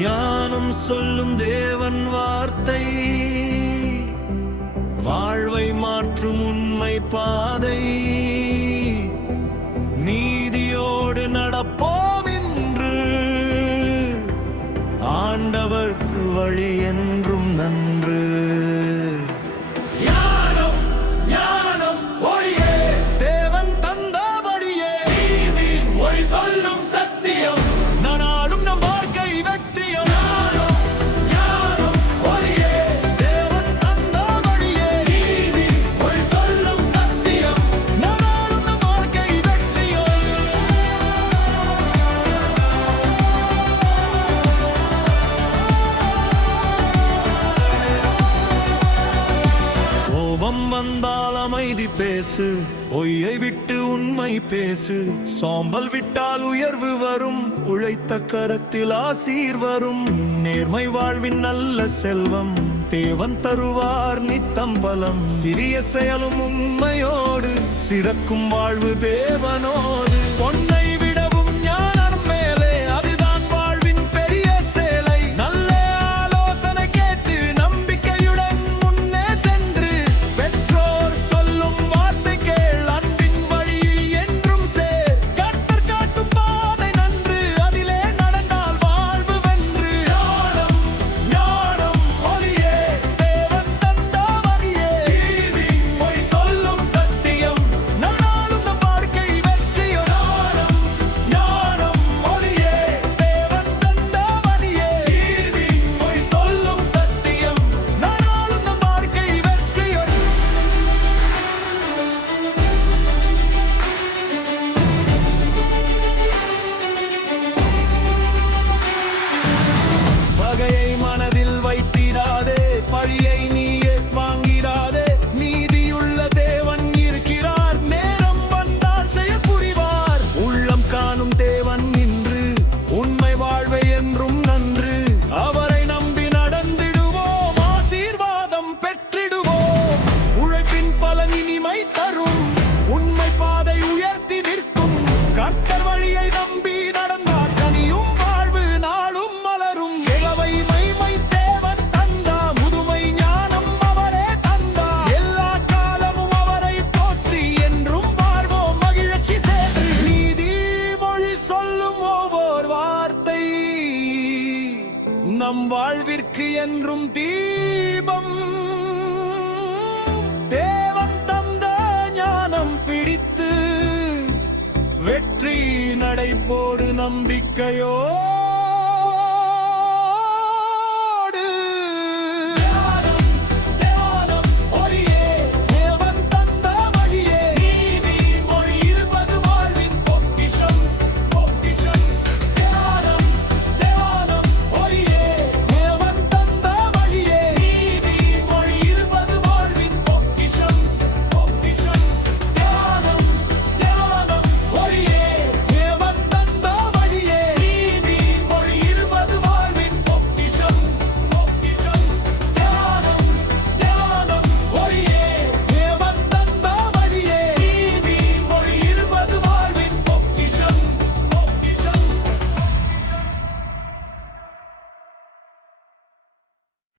ஞானம் சொல்லும் தேவன் வார்த்தை, வாழ்வை மாற்றும் உண்மை பாதை. நீதியோடு நடப்போம் என்று, ஆண்டவர் வழி என்றும் நன்று. வந்தால் அமைதி பேசு, பொய்யை விட்டு உண்மை பேசு. சோம்பல் விட்டால் உயர்வு வரும், உழைத்த கரத்தில் ஆசீர் வரும். நேர்மை வாழ்வின் நல்ல செல்வம், தேவன் தருவார் நித்தம் பலம். சிறிய செயலும் உண்மையோடு, சிறக்கும் வாழ்வு தேவனோடு. பொன்னை விடவும் ஞானம் மேலே, அதுதான் வாழ்வின் பெரிய சேலை. நல்ல ஆலோசனை கேட்டு நம்பிக்கையுடன் முன்னே சென்று, பெற்றோர் சொல்லும் வார்த்தை கேள், அன்பின் வழியில் என்றும் சேர். கர்த்தர் காட்டும் பாதை நன்று, அதிலே நடந்தால் வாழ்வு வென்று. ஞானம் ஞானம் ஒளியே, தேவன் தந்த வழியே. நீதி பொய் சொல்லும் சத்தியம், நாளும் நம் வாழ்க்கை வெற்றியோ. ஞானம் ஞானம் ஒளியே, தேவன் தந்த வழியே. நீதி பொய் சொல்லும் சத்தியம், நாளும் நம் வாழ்க்கை வெற்றியோ. பகையை மனதில் வைத்திடாதே, பழியை நீயே வாங்கிடாதே. நீதியுள்ள தேவன் இருக்கிறார், நேரம் வந்தால் செயல் புரிவார். உள்ளம் காணும் தேவன் இன்று, உண்மை வாழ்வை என்றும் நன்று. அவரை நம்பி நடந்திடுவோம், ஆசீர்வாதம் பெற்றிடுவோம். உழைப்பின் பலன் இனிமை தரும், உண்மை பாதை உயர்த்தி நிற்கும். கர்த்தர் வழியை நம்பி நடந்தால் கனியும் வாழ்வு நாளும் மலரும். இளவை மைமை தேவன் தந்தா, முதுமை ஞானம் அவரே தந்தா. எல்லா காலமும் அவரை போற்றி, என்றும் வாழ்வோம் மகிழ்ச்சி சேர்ந்து. நீதிமொழி சொல்லும் ஒவ்வொரு வார்த்தை, நம் வாழ்விற்கு என்றும் தீபம். தேவன் தந்த ஞானம் பிடித்து, வெற்றி நடைபோடு நம்பிக்கையோ.